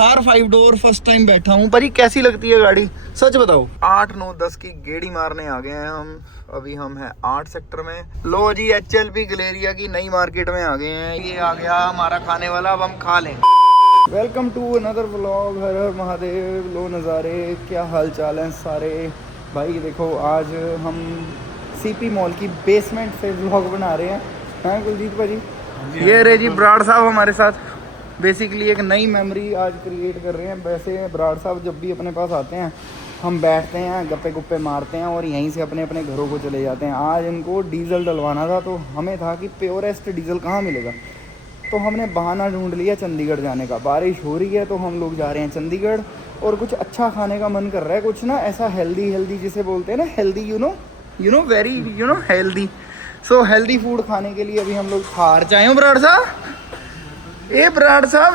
Thar 5 door first time बैठा हूँ। पर ये कैसी लगती है गाड़ी, सच बताओ। 8 9 10 की गेड़ी मारने आ गए हैं हम। अभी हम हैं 8 सेक्टर में। लो जी, HLP गलेरिया की नई मार्केट में आ गए हैं। ये आ गया हमारा खाने वाला, अब हम खा लें। Welcome to another vlog. हर हर महादेव। लो नज़ारे, क्या हाल चाल हैं सारे भाई। देखो आज हम CP मॉल की बेसमेंट से व्लॉग बना रहे हैं। हैं कुलजीत भाजी? ये रे जी बराड़ साहब हमारे साथ। बेसिकली एक नई मेमोरी आज क्रिएट कर रहे हैं। वैसे बराड़ साहब जब भी अपने पास आते हैं हम बैठते हैं, गप्पे गुप्पे मारते हैं और यहीं से अपने अपने घरों को चले जाते हैं। आज इनको डीजल डलवाना था तो हमें था कि प्योरेस्ट डीजल कहाँ मिलेगा, तो हमने बहाना ढूंढ लिया चंडीगढ़ जाने का। बारिश हो रही है तो हम लोग जा रहे हैं चंडीगढ़ और कुछ अच्छा खाने का मन कर रहा है। कुछ ना ऐसा हेल्दी जिसे बोलते हैं ना, healthy you know very healthy. So healthy food खाने के लिए अभी हम लोग थार जाए हो। बराड़ साहब, बराड़ साहब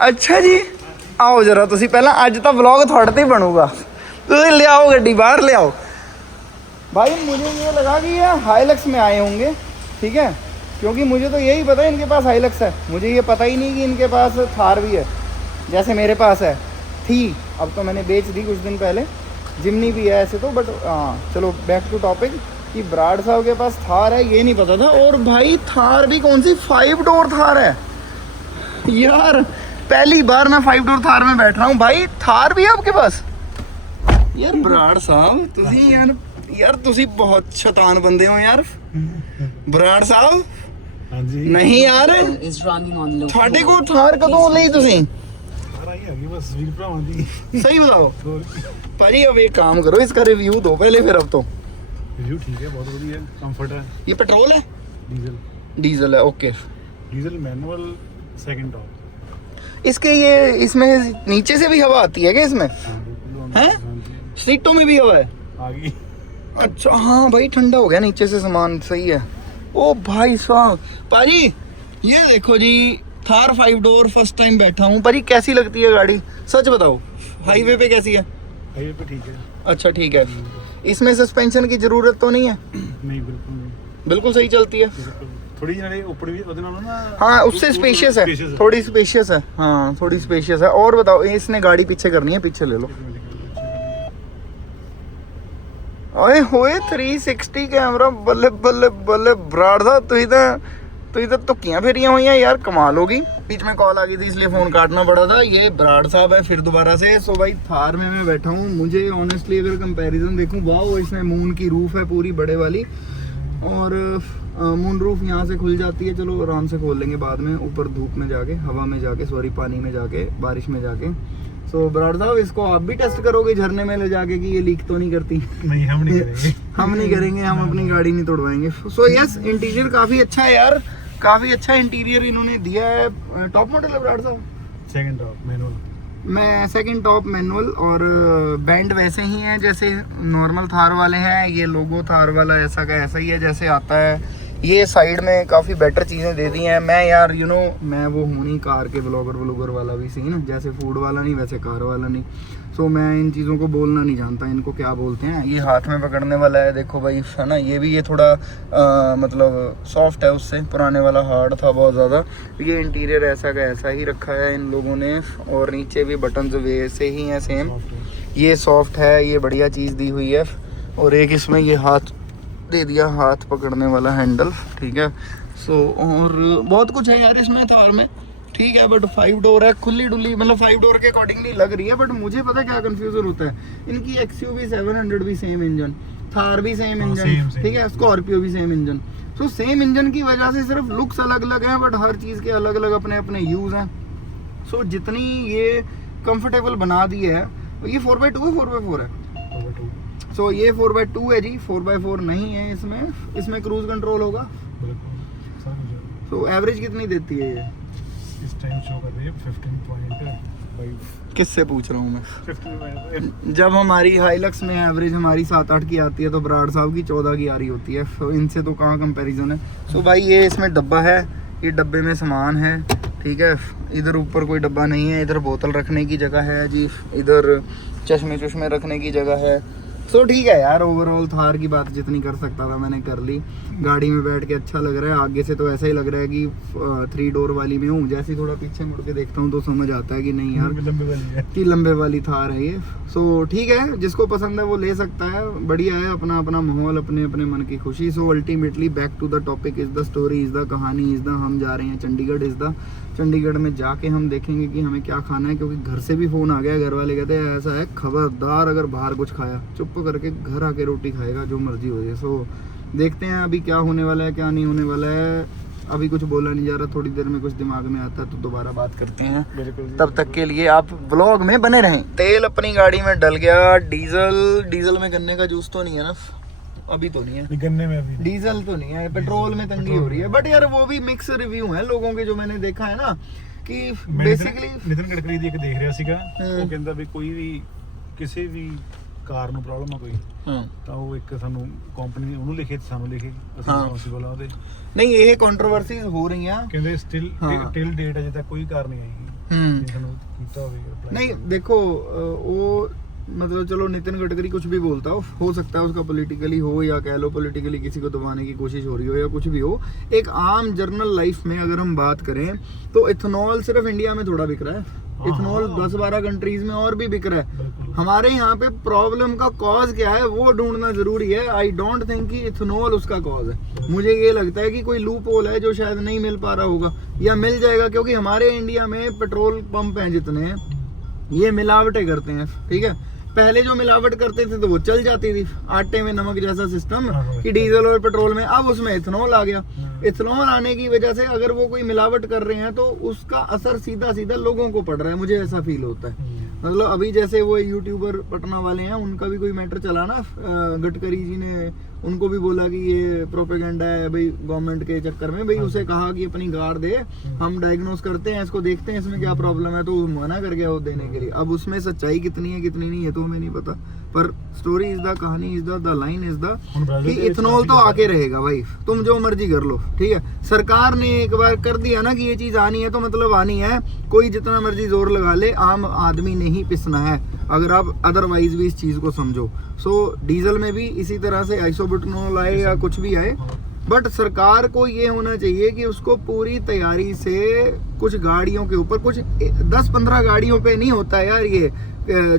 अच्छा जी आओ जरा। तुसी पहला अज तो व्लॉग थोड़े ते बनूगा। तुसी ले आओ गड्डी बाहर ले आओ भाई। मुझे ये लगा कि ये हाईलक्स में आए होंगे, ठीक है, क्योंकि मुझे तो यही पता है इनके पास हाईलक्स है। मुझे ये पता ही नहीं कि इनके पास थार भी है, जैसे मेरे पास है थी। अब तो मैंने बेच दी कुछ दिन पहले। जिमनी भी है ऐसे तो, बट हाँ चलो बैक टू टॉपिक कि बराड़ साहब के पास थार है ये नहीं पता था। और भाई थार भी कौन सी 5 डोर थार है यार। पहली बार मैं 5 डोर थार में बैठ रहा हूँ भाई। थार भी है आपके पास यार? बराड़ साहब तुसी यार तुसी बहुत शैतान बंदे हो यार। बराड़ साहब नहीं यार, ਤੁਹਾਡੇ ਕੋਲ थार कदों ਲਈ ਤੁਸੀਂ? सही बताओ भाजी। अब एक काम करो, इसका रिव्यू दो पहले, फिर अब तो रिव्यू ठीक है, बहुत बढ़िया है, कंफर्ट है। ये पेट्रोल है? डीजल है, okay. Diesel manual, second top. इसके ये इसमें नीचे से भी हवा आती है क्या इसमें? हैं? सीटों में भी हवा है? आगे। अच्छा हाँ भाई, ठंडा हो गया नीचे से सामान, सही है। ओ भाई साहब पाजी ये देखो जी, थार 5 डोर फर्स्ट टाइम बैठा हूँ। पर ये कैसी लगती है गाड़ी, सच बताओ। हाईवे पे कैसी है? हाईवे पे ठीक है। अच्छा ठीक है। इसमें सस्पेंशन की जरूरत तो नहीं है? नहीं, बिल्कुल नहीं। बिल्कुल सही चलती है। थोड़ी नाले ऊपर भी ਉਹਦੇ ਨਾਲ ना, हाँ उससे स्पेशियस है, थोड़ी स्पेशियस है। हाँ थोड़ी स्पेशियस है। और बताओ, इसने गाड़ी पीछे करनी है, पीछे ले लो। ओए होए 360 कैमरा, बल्ले बल्ले बल्ले। बराड़ साहब तुझी तो तुक्कियां फेरियां हुई हैं यार, कमाल होगी। बीच में कॉल आ गई थी इसलिए फ़ोन काटना पड़ा था। ये बराड़ साहब है फिर दोबारा से। सो भाई थार में मैं बैठा हूँ। मुझे ऑनेस्टली अगर कंपैरिजन देखूँ, वाह इसमें मून की रूफ है पूरी बड़े वाली, और मून रूफ यहाँ से खुल जाती है। चलो आराम से खोल लेंगे बाद में, ऊपर धूप में जाके, हवा में जाके, सॉरी पानी में जाके, बारिश में जाके। सो बराड़ साहब इसको आप भी टेस्ट करोगे झरने में ले जाके कि ये लीक तो नहीं करती? नहीं, हम नहीं करेंगे। हम नहीं करेंगे, हम अपनी गाड़ी नहीं तोड़वाएंगे। सो यस, इंटीरियर काफ़ी अच्छा है यार, काफ़ी अच्छा इंटीरियर इन्होंने दिया है। टॉप मॉडल है बराड़ साहब? Second top manual. मैं सेकंड टॉप मैनुअल। और बैंड वैसे ही है जैसे नॉर्मल थार वाले हैं। ये लोगो थार वाला ऐसा का ऐसा ही है जैसे आता है। ये साइड में काफ़ी बेटर चीज़ें दे दी हैं। मैं यार मैं वो हूँ नहीं कार के व्लॉगर वाला भी सीन, जैसे फूड वाला नहीं वैसे कार वाला नहीं। सो मैं इन चीज़ों को बोलना नहीं जानता, इनको क्या बोलते हैं। ये हाथ में पकड़ने वाला है, देखो भाई, है ना। ये थोड़ा मतलब सॉफ्ट है, उससे पुराने वाला हार्ड था बहुत ज़्यादा। ये इंटीरियर ऐसा का ऐसा ही रखा है इन लोगों ने, और नीचे भी बटन्स वैसे ही हैं सेम। ये सॉफ्ट है, ये बढ़िया चीज़ दी हुई है। और एक इसमें ये हाथ दे दिया, हाथ पकड़ने वाला हैंडल, ठीक है। सो और बहुत कुछ है यार इसमें थार में, ठीक है। बट 5 डोर है, खुली डुली, मतलब 5 डोर के अकॉर्डिंगली लग रही है। बट मुझे पता क्या कंफ्यूजन होता है, इनकी XUV 700 भी सेम इंजन, थार भी सेम इंजन, ठीक है, स्कॉर्पियो भी same engine. So same engine की वजह से सिर्फ लुक्स अलग अलग हैं, बट हर चीज़ के अलग अलग अपने अपने यूज़ हैं। सो जितनी ये कंफर्टेबल बना दी है, ये 4x2 है 4x4 है? सो ये 4x2 है जी, 4x4 नहीं है इसमें क्रूज कंट्रोल होगा। तो एवरेज कितनी देती है ये इस टाइम? शो कर रही है 15.5। किससे पूछ रहा हूँ मैं? जब हमारी हाईलक्स में एवरेज हमारी 7-8 की आती है तो बराड़ साहब की 14 की आ रही होती है। तो इनसे तो कहाँ कंपैरिजन है। सो भाई ये इसमें डब्बा है, ये डब्बे में सामान है, ठीक है। इधर ऊपर कोई डब्बा नहीं है, इधर बोतल रखने की जगह है जी, इधर चश्मे रखने की जगह है। सो ठीक है यार, ओवरऑल थार की बात जितनी कर सकता था मैंने कर ली। गाड़ी में बैठ के अच्छा लग रहा है, आगे से तो ऐसा ही लग रहा है कि 3 डोर वाली में हूँ। जैसे ही थोड़ा पीछे मुड़ के देखता हूँ तो समझ आता है कि नहीं यार लंबे वाली है कि लंबे वाली थार है ये। सो ठीक है, जिसको पसंद है वो ले सकता है, बढ़िया है, अपना अपना माहौल, अपने अपने मन की खुशी। So ultimately back to the topic is the story is the कहानी इज द, हम जा रहे हैं चंडीगढ़ इज द। चंडीगढ़ में जाके हम देखेंगे कि हमें क्या खाना है, क्योंकि घर से भी फ़ोन आ गया, घर वाले कहते हैं ऐसा है खबरदार अगर बाहर कुछ खाया चुप करके घर आके रोटी खाएगा, जो मर्जी हो जाए। सो देखते हैं अभी क्या होने वाला है क्या नहीं होने वाला है, अभी कुछ बोला नहीं जा रहा, थोड़ी देर में कुछ दिमाग में आता है तो दोबारा बात करते हैं। बिल्कुल। तब तक के लिए आप व्लॉग में बने रहें। तेल अपनी गाड़ी में डल गया, डीजल में गन्ने का जूस तो नहीं है ना, अभी तो नहीं है, गन्ने में अभी डीजल तो नहीं है, पेट्रोल में तंगी हो रही है। बट यार वो भी मिक्स रिव्यू है लोगों के जो मैंने देखा है ना, कि बेसिकली नितिन गडकरी ਦੀ ਇੱਕ ਦੇਖ ਰਿਹਾ ਸੀਗਾ, ਉਹ ਕਹਿੰਦਾ ਵੀ ਕੋਈ ਵੀ ਕਿਸੇ ਵੀ ਕਾਰ ਨੂੰ ਪ੍ਰੋਬਲਮ ਆ ਕੋਈ ਤਾਂ ਉਹ ਇੱਕ ਸਾਨੂੰ ਕੰਪਨੀ ਉਹਨੂੰ ਲਿਖੇ ਤੇ ਸਾਨੂੰ ਲਿਖੇ, ਅਸੀਂ ਰਿਸਪੌਂਸਿਬਲ ਆ ਉਹਦੇ। ਨਹੀਂ ਇਹ ਕੰਟਰੋਵਰਸੀਜ਼ ਹੋ ਰਹੀਆਂ, ਕਹਿੰਦੇ ਸਟਿਲ ਟਿਲ ਡੇਟ ਅਜੇ ਤੱਕ ਕੋਈ ਕਾਰ ਨਹੀਂ ਆਈ ਸਾਨੂੰ ਕੀਤਾ ਹੋਵੇ। नहीं देखो वो मतलब चलो नितिन गडकरी कुछ भी बोलता हो सकता है उसका पॉलिटिकली हो या कह लो पॉलिटिकली किसी को दबाने की कोशिश हो रही हो या कुछ भी हो। एक आम जर्नल लाइफ में अगर हम बात करें तो इथेनॉल सिर्फ इंडिया में थोड़ा बिक रहा है, इथेनॉल 10-12 कंट्रीज में और भी बिक रहा है। हमारे यहाँ पे प्रॉब्लम का कॉज क्या है वो ढूंढना जरूरी है। आई डोंट थिंक कि इथेनॉल उसका कॉज है, मुझे ये लगता है कि कोई लूप होल है जो शायद नहीं मिल पा रहा होगा या मिल जाएगा, क्योंकि हमारे इंडिया में पेट्रोल पंप हैं जितने ये मिलावटें करते हैं। ठीक है, पहले जो मिलावट करते थे तो वो चल जाती थी, आटे में नमक जैसा सिस्टम कि डीजल और पेट्रोल में, अब उसमें इथेनॉल आ गया। इथेनॉल आने की वजह से अगर वो कोई मिलावट कर रहे हैं तो उसका असर सीधा सीधा लोगों को पड़ रहा है, मुझे ऐसा फील होता है। मतलब अभी जैसे वो यूट्यूबर पटना वाले हैं, उनका भी कोई मैटर चला ना, गडकरी जी ने उनको भी बोला कि ये प्रोपेगेंडा है भाई गवर्नमेंट के चक्कर में, भाई उसे कहा कि अपनी गाड़ दे, हम डायग्नोस करते हैं इसको, देखते हैं इसमें क्या प्रॉब्लम है, तो वो मना कर गया वो देने के लिए। अब उसमें सच्चाई कितनी है कितनी नहीं है तो हमें नहीं पता, पर स्टोरी इज द, कहानी is the line is the कि इथेनॉल तो आके रहेगा भाई, तुम जो मर्जी कर लो। ठीक है, सरकार ने एक बार कर दिया ना कि ये चीज आनी है तो मतलब आनी है, कोई जितना मर्जी जोर लगा ले, आम आदमी ने ही पिसना है अगर आप अदरवाइज भी इस चीज को समझो। सो डीजल में भी इसी तरह से आइसोब्यूटेनॉल आए या कुछ भी आए, बट सरकार को ये होना चाहिए कि उसको पूरी तैयारी से कुछ गाड़ियों के ऊपर, कुछ 10-15 गाड़ियों पे नहीं होता है यार, ये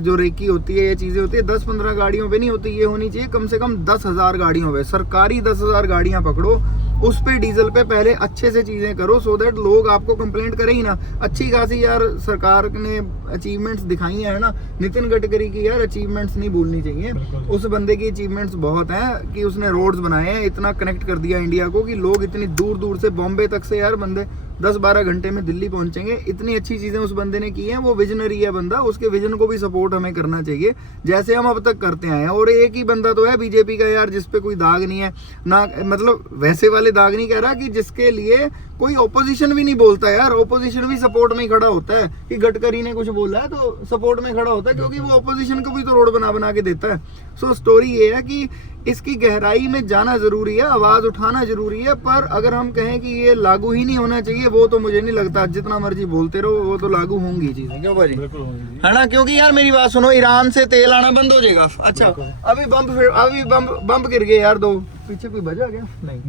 जो रेकी होती है ये चीजें होती है 10-15 गाड़ियों पे नहीं होती, ये होनी चाहिए कम से कम 10,000 गाड़ियों पे, सरकारी 10,000 गाड़ियां पकड़ो, उस पे डीजल पे पहले अच्छे से चीजें करो, सो दैट लोग आपको कंप्लेंट करें ही ना। अच्छी खासी यार सरकार ने अचीवमेंट्स दिखाई है ना, नितिन गडकरी की यार अचीवमेंट्स नहीं भूलनी चाहिए। उस बंदे की अचीवमेंट्स बहुत हैं कि उसने रोड्स बनाए हैं, इतना कनेक्ट कर दिया इंडिया को कि लोग इतनी दूर दूर से, बॉम्बे तक से यार बंदे 10-12 घंटे में दिल्ली पहुंचेंगे, इतनी अच्छी चीजें उस बंदे ने की हैं। वो विजनरी है बंदा, उसके विजन को भी सपोर्ट हमें करना चाहिए जैसे हम अब तक करते आए हैं। और एक ही बंदा तो है बीजेपी का यार जिसपे कोई दाग नहीं है ना, मतलब वैसे वाले दाग नहीं कह रहा, कि जिसके लिए कोई ओपोजिशन भी नहीं बोलता यार, ओपोजिशन भी सपोर्ट में खड़ा होता है कि गडकरी ने कुछ बोला है तो सपोर्ट में खड़ा होता है, क्योंकि वो ओपोजिशन को भी तो रोड बना बना के देता है। सो स्टोरी ये है कि इसकी गहराई में जाना जरूरी है, आवाज उठाना जरूरी है, पर अगर हम कहें कि ये लागू ही नहीं होना चाहिए वो तो मुझे नहीं लगता, जितना मर्जी बोलते रहो वो तो लागू होंगी चीजें, क्यों भाजी, है ना? क्योंकि यार मेरी बात सुनो, ईरान से तेल आना बंद हो जाएगा। अच्छा अभी बम्प गिर गए यार, दो पीछे कोई बजा गया नहीं,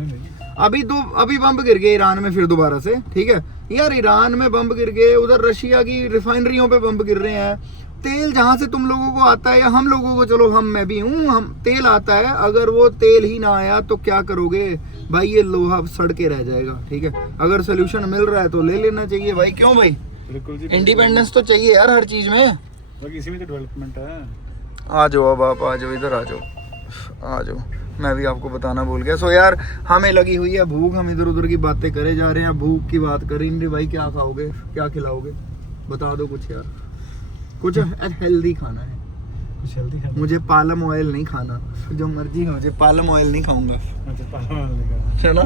अभी बम्प गिर गए ईरान में फिर दोबारा से। ठीक है यार, ईरान में बम्प गिर गए, उधर रशिया की रिफाइनरियों पे बम्प गिर रहे हैं, तेल जहां से तुम लोगों को आता है या हम लोगों को, चलो मैं भी हूँ, हम तेल आता है, अगर वो तेल ही ना आया तो क्या करोगे भाई, ये लोहा सड़ के रह जाएगा। ठीक है, अगर सोल्यूशन मिल रहा है तो ले लेना चाहिए भाई, क्यों भाई, इंडिपेंडेंस तो चाहिए यार हर चीज में, इसी में तो डेवलपमेंट है। आ जाओ अब आप आ जाओ, इधर आ जाओ, मैं भी आपको बताना भूल गया। सो यार हमें लगी हुई है भूख, हम इधर उधर की बातें करे जा रहे हैं, भूख की बात करेंगे भाई, क्या खाओगे क्या खिलाओगे बता दो कुछ यार, कुछ हेल्दी खाना है, कुछ हेल्दी खाना। मुझे पालम ऑयल नहीं खाना, जो मर्जी हो, मुझे पालम ऑयल नहीं खाऊंगा, चलो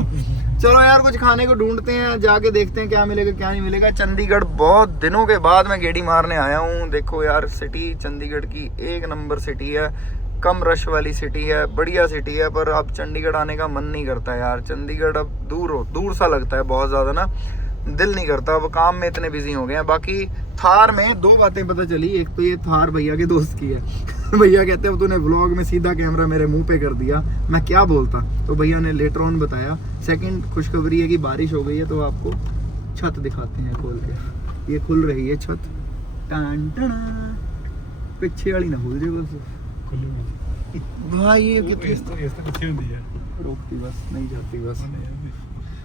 चलो यार कुछ खाने को ढूंढते हैं, जाके देखते हैं क्या मिलेगा क्या नहीं मिलेगा। चंडीगढ़ बहुत दिनों के बाद मैं गेड़ी मारने आया हूँ। देखो यार सिटी चंडीगढ़ की एक नंबर सिटी है, कम रश वाली सिटी है, बढ़िया सिटी है, पर अब चंडीगढ़ आने का मन नहीं करता यार। चंडीगढ़ अब दूर सा लगता है बहुत ज़्यादा ना, दिल नहीं करता, अब काम में इतने बिजी हो गए हैं। बाकी थार में 2 बातें पता चली, एक तो ये थार भैया के दोस्त की है भैया कहते अब तूने व्लॉग में सीधा कैमरा मेरे मुंह पे कर दिया, मैं क्या बोलता। तो भैया ने लेटर ऑन बताया। सेकंड खुशखबरी है कि बारिश हो गई है, तो आपको छत दिखाते हैं खोल के। ये खुल रही है छत, टान टाना, पीछे वाली ना भूल जाए बस भाई। ये कितनी रोकती बस नहीं जाती बस।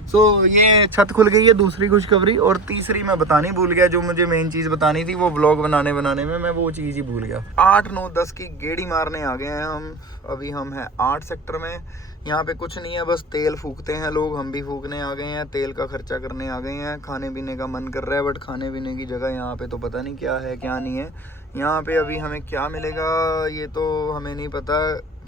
सो ये छत खुल गई है, दूसरी खुशखबरी। और तीसरी मैं बतानी भूल गया, जो मुझे मेन चीज़ बतानी थी वो व्लॉग बनाने में मैं वो चीज़ ही भूल गया। 8, 9, 10 की गेड़ी मारने आ गए हैं हम। अभी हम हैं 8 सेक्टर में। यहाँ पे कुछ नहीं है, बस तेल फूकते हैं लोग, हम भी फूकने आ गए हैं, तेल का खर्चा करने आ गए हैं। खाने पीने का मन कर रहा है, बट खाने पीने की जगह यहाँ पे तो पता नहीं क्या है क्या नहीं है। यहाँ पे अभी हमें क्या मिलेगा ये तो हमें नहीं पता,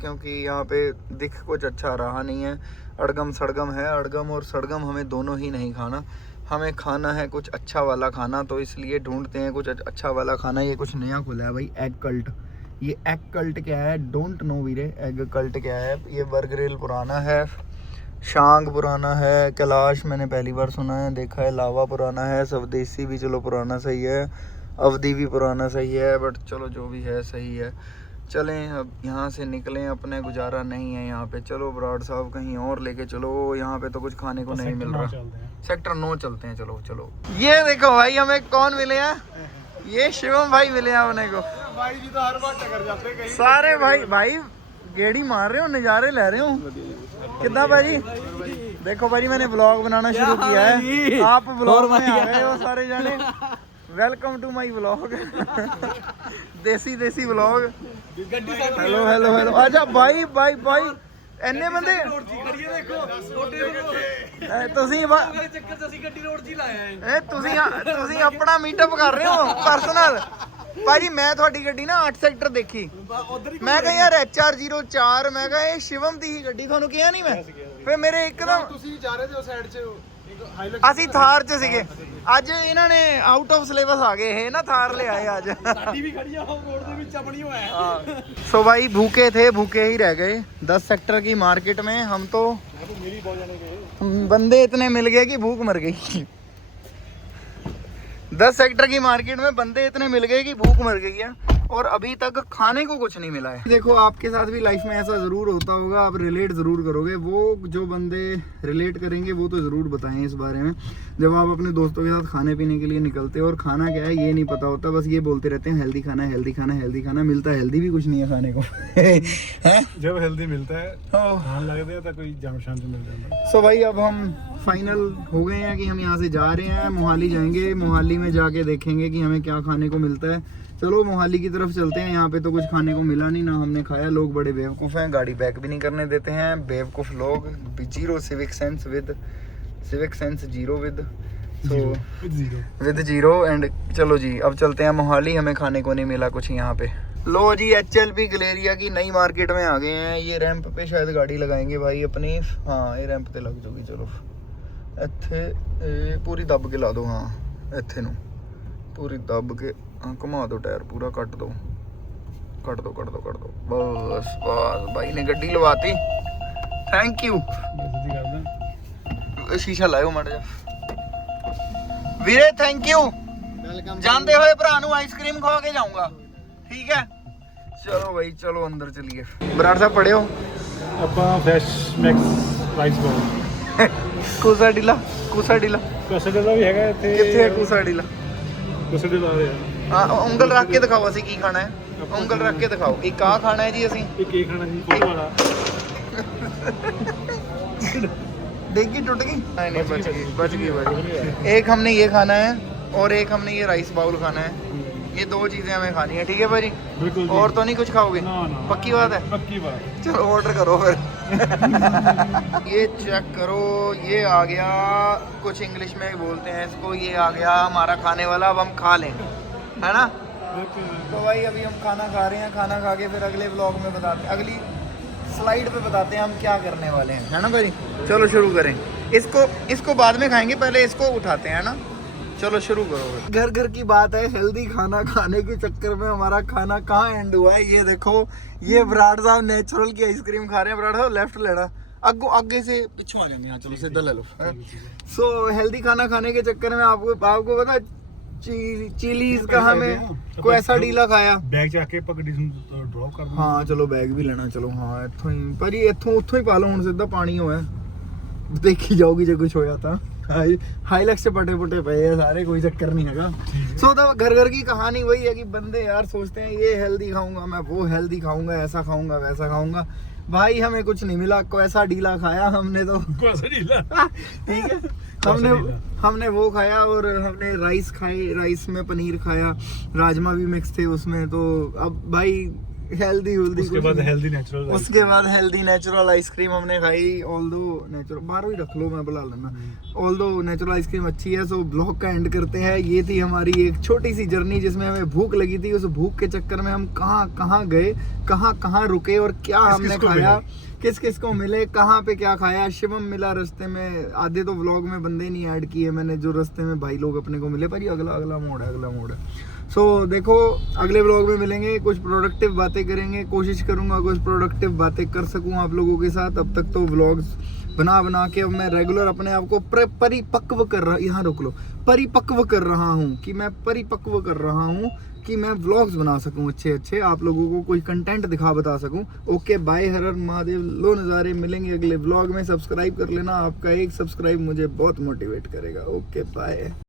क्योंकि यहाँ पे दिख कुछ अच्छा रहा नहीं है। अड़गम सड़गम है, अड़गम और सड़गम हमें दोनों ही नहीं खाना। हमें खाना है कुछ अच्छा वाला खाना, तो इसलिए ढूंढते हैं कुछ अच्छा वाला खाना। ये कुछ नया खुला है भाई, एग कल्ट। ये एग कल्ट क्या है don't know Veere, egg cult क्या है। ये बर्गरेल पुराना है, शांग पुराना है, कैलाश मैंने पहली बार सुना है देखा है, लावा पुराना है, स्वदेशी भी चलो पुराना सही है, अवधि भी पुराना सही है, बट चलो जो भी है सही है। चलें अब यहाँ से निकलें, अपने गुजारा नहीं है यहाँ पे। चलो बराड़ साहब कहीं और लेके चलो, यहाँ पे तो कुछ खाने को नहीं मिल रहा। सेक्टर 9 चलते हैं, चलो चलो। ये देखो भाई हमें कौन मिले हैं, ये शिवम भाई मिले हैं अपने को। भाई जी तो हर बार टकर जाते हैं कहीं। सारे भाई गेड़ी मार रहे हो, नज़ारे ले रहे हो। कितना भाई देखो भाई, मैंने ब्लॉग बनाना शुरू किया है, आप ब्लॉग में आ गए हो सारे जाने। वेलकम टू माई व्लॉग, देसी व्लॉग। हेलो अच्छा भाई एने बंदे ਤੁਸੀਂ ਆਪਣਾ ਮੀਟਅਪ ਕਰ ਰਹੇ ਹੋ ਪਰਸਨਲ। ਭਾਜੀ ਮੈਂ ਤੁਹਾਡੀ ਗੱਡੀ ਨਾ 8 ਸੈਕਟਰ ਦੇਖੀ, ਮੈਂ ਕਿਹਾ ਯਾਰ HR04, ਮੈਂ ਕਿਹਾ ਇਹ ਸ਼ਿਵਮ ਦੀ ਹੀ ਗੱਡੀ, ਤੁਹਾਨੂੰ ਕਿਹਾ ਨਹੀਂ ਮੈਂ। ਫਿਰ ਮੇਰੇ ਇੱਕਦਮ ਤੁਸੀਂ ਜਾ ਰਹੇ ਹੋ ਸਾਈਡ 'ਚ, ਅਸੀਂ ਥਾਰ 'ਚ ਸੀਗੇ। ਅੱਜ ਇਹਨਾਂ ਨੇ ਆਊਟ ਆਫ ਸਿਲੇਬਸ ਆ ਗਏ, ਇਹ ਨਾ थार ले आए आज। ਸਾਡੀ ਵੀ ਖੜੀ ਆ ਰੋਡ ਦੇ ਵਿੱਚ ਆਪਣੀ ਹੋਇਆ। सो भाई भूखे थे, भूखे ही रह गए। 10 सेक्टर की मार्केट में हम तो बंदे इतने मिल गए कि भूख मर गई। 10 सेक्टर की मार्केट में बंदे इतने मिल गए कि भूख मर गई है, और अभी तक खाने को कुछ नहीं मिला है। देखो आपके साथ भी लाइफ में ऐसा ज़रूर होता होगा, आप रिलेट ज़रूर करोगे। वो जो बंदे रिलेट करेंगे वो तो ज़रूर बताएं इस बारे में। जब आप अपने दोस्तों के साथ खाने पीने के लिए निकलते हो और खाना क्या है ये नहीं पता होता, बस ये बोलते रहते हैं हेल्दी खाना, हेल्दी खाना, हेल्दी खाना। मिलता है हेल्दी भी कुछ नहीं है खाने को है? जब हेल्दी मिलता है खान लगता है तो कोई जाम शाम से मिल जाता है। सो भाई अब हम फाइनल हो गए हैं कि हम यहाँ से जा रहे हैं, मोहाली जाएंगे। मोहाली में जाके देखेंगे कि हमें क्या खाने को मिलता है। चलो मोहाली की तरफ चलते हैं। यहाँ पे तो कुछ खाने को मिला नहीं, ना हमने खाया। लोग बड़े बेवकूफ़ हैं, गाड़ी बैक भी नहीं करने देते हैं। बेवकूफ़ लोग, zero civic sense zero with zero. And चलो जी अब चलते हैं मोहाली, हमें खाने को नहीं मिला कुछ यहाँ पे। लो जी HLP गलेरिया की नई मार्केट में आ गए हैं। ये रैंप पे शायद गाड़ी लगाएंगे भाई अपनी। हाँ ये रैंप पे लग जाएगी। चलो इत्थे पूरी दब के ला दो। हाँ इत्थे नू पूरी दब के घुमा दो, टायर पूरा कट दो बस भाई ने गड्डी लवाती। Thank you. शीशा लाओ माड़ा जा वीरे, थैंक यू। जानते हुए भरा नू आइसक्रीम खवा के जाऊंगा, ठीक है। चलो भाई चलो अंदर चलिए। बराड़ साहब पढ़े हो ਆਪਾਂ ਫਰੈਸ਼ ਮੈਕਸ ਰਾਈਸ ਬਾਲ ਕੂਸਾ ਡੀਲਾ ਕਸਟਰਡ ਦਾ ਵੀ ਹੈਗਾ ਇੱਥੇ। ਕਿੱਥੇ ਹੈ ਕੂਸਾ ਡੀਲਾ? ਕਸਟਰਡ ਦਾ ਹੈ। ਹਾਂ ਉਂਗਲ ਰੱਖ ਕੇ ਦਿਖਾਓ ਅਸੀਂ ਕੀ ਖਾਣਾ ਹੈ। ਉਂਗਲ ਰੱਖ ਕੇ ਦਿਖਾਓ। ਇੱਕ ਆ ਖਾਣਾ ਹੈ ਜੀ ਅਸੀਂ। ਇੱਕ ਇਹ ਖਾਣਾ ਜੀ ਫੋਟੋ ਵਾਲਾ। डेगी टूट गई? नहीं बच गई। एक हमने ये खाना है और एक हमने ये राइस बाउल खाना है। ये 2 चीजें हमें खानी है, ठीक है भाई? बिल्कुल। और तो नहीं कुछ खाओगे? ना। पक्की बात है? पक्की बात। चलो ऑर्डर करो फिर। ये चेक करो, ये आ गया, कुछ इंग्लिश में बोलते हैं इसको, ये आ गया हमारा खाने वाला। अब हम खा लें, है ना? तो भाई अभी हम खाना खा रहे हैं। खाना खा के फिर अगले ब्लॉग में बताते हैं, अगली स्लाइड पे बताते हैं हम क्या करने वाले हैं, है ना भाई? चलो शुरू करें। इसको बाद में खाएंगे, पहले इसको उठाते हैं ना। चलो शुरू करो। घर की बात है, हेल्दी खाना खाने के चक्कर में हमारा खाना कहाँ एंड हुआ है। ये देखो, ये बराड़ साहब नेचुरल की आइसक्रीम खा रहे हैं। बराड़ साहब लेफ्ट लेना, आगे से पिछू आ जाएंगे। यहाँ चलो सीधा ले लो। सो हेल्दी खाना खाने के चक्कर में आपको पता चिलीज कहाँ में कोई ऐसा डीला खाया ਬੈਗ ਚ ਆ ਕੇ ਆਪਾਂ ਗੱਡੀ ਨੂੰ ਡ੍ਰੌਪ ਕਰ ਦਿੰਦੇ ਹਾਂ ਚਲੋ ਬੈਗ ਵੀ ਲੈਣਾ ਚਲੋ ਹਾਂ ਇੱਥੋਂ ਹੀ ਪਰ ਇਹ ਉੱਥੋਂ ਹੀ ਪਾ ਲਓ ਹੁਣ ਸਿੱਧਾ ਪਾਣੀ ਹੋਇਆ ਦੇਖੀ ਜਾਊਗੀ ਜੇ ਕੁਝ ਹੋਇਆ ਤਾਂ हाईलैक्स से पटे पुटे पे है सारे कोई चक्कर नहीं हैगा सो तो घर घर की कहानी वही है कि बंदे यार सोचते हैं ये हेल्दी खाऊंगा मैं वो हेल्दी खाऊंगा ऐसा खाऊंगा वैसा खाऊंगा भाई हमें कुछ नहीं मिला कैसा डीला खाया हमने तो ठीक है हमने वो खाया और हमने राइस खाए राइस में पनीर खाया राजमा भी मिक्स थे उसमें तो अब भाई हेल्दी उसके बाद हेल्दी नेचुरल आइसक्रीम हमने खाई ऑल्दो नेचुरल बाहर ही रख लो मैं बुला लेना ऑल्दो नेचुरल आइसक्रीम अच्छी है सो ब्लॉग का एंड करते हैं ये थी हमारी एक छोटी सी जर्नी जिसमें हमें भूख लगी थी उस भूख के चक्कर में हम कहाँ गए कहाँ रुके और क्या हमने खाया किस को मिले कहाँ पे क्या खाया शिवम मिला रास्ते में आधे तो व्लॉग में बंदे नहीं ऐड किए मैंने जो रास्ते में भाई लोग अपने को मिले पर ये अगला मोड़ है सो देखो अगले व्लॉग में मिलेंगे कुछ प्रोडक्टिव बातें करेंगे कोशिश करूंगा कुछ प्रोडक्टिव बातें कर सकूं आप लोगों के साथ अब तक तो व्लॉग्स बना के अब मैं रेगुलर अपने आप को परिपक्व कर रहा यहाँ रोक लो परिपक्व कर रहा हूँ कि मैं परिपक्व कर रहा हूँ कि मैं व्लॉग्स बना सकूं अच्छे आप लोगों को कोई कंटेंट बता सकूं ओके बाय हर हर महादेव लो नज़ारे मिलेंगे अगले व्लॉग में सब्सक्राइब कर लेना आपका एक सब्सक्राइब मुझे बहुत मोटिवेट करेगा ओके बाय